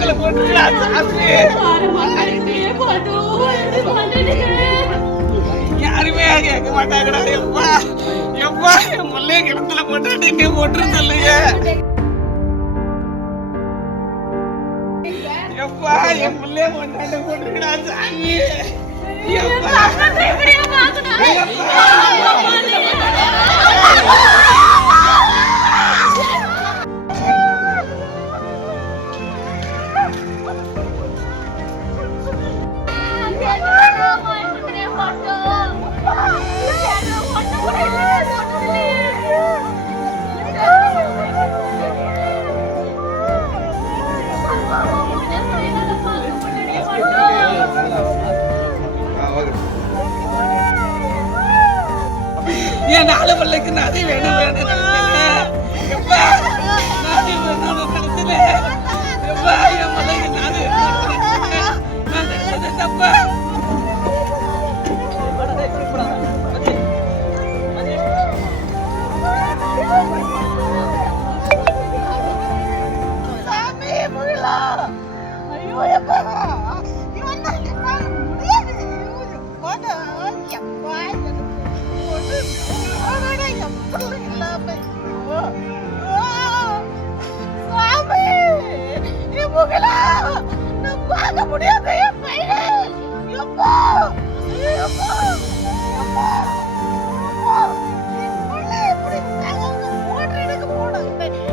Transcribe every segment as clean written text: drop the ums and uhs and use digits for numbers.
கிணத்துல போட்டுருக்கா சாமி. யாருமே கேட்க மாட்டாங்கடா. எப்பா எப்பா என் முள்ளைய கிணத்துல போட்டு நீங்க போட்டுரு சொல்லுங்க. எப்பா என் முள்ளைய போட்டுருக்கா சாமி. எப்பா என் நாலு பிள்ளைக்கு நதி வேணும் வேணும் எப்பா நதி வேணும் நினைச்சல. எப்பா என் பிள்ளைக்கு நதி நான் நினைச்சது தப்பா.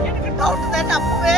எனக்கு டவுட் தான் அப்பவே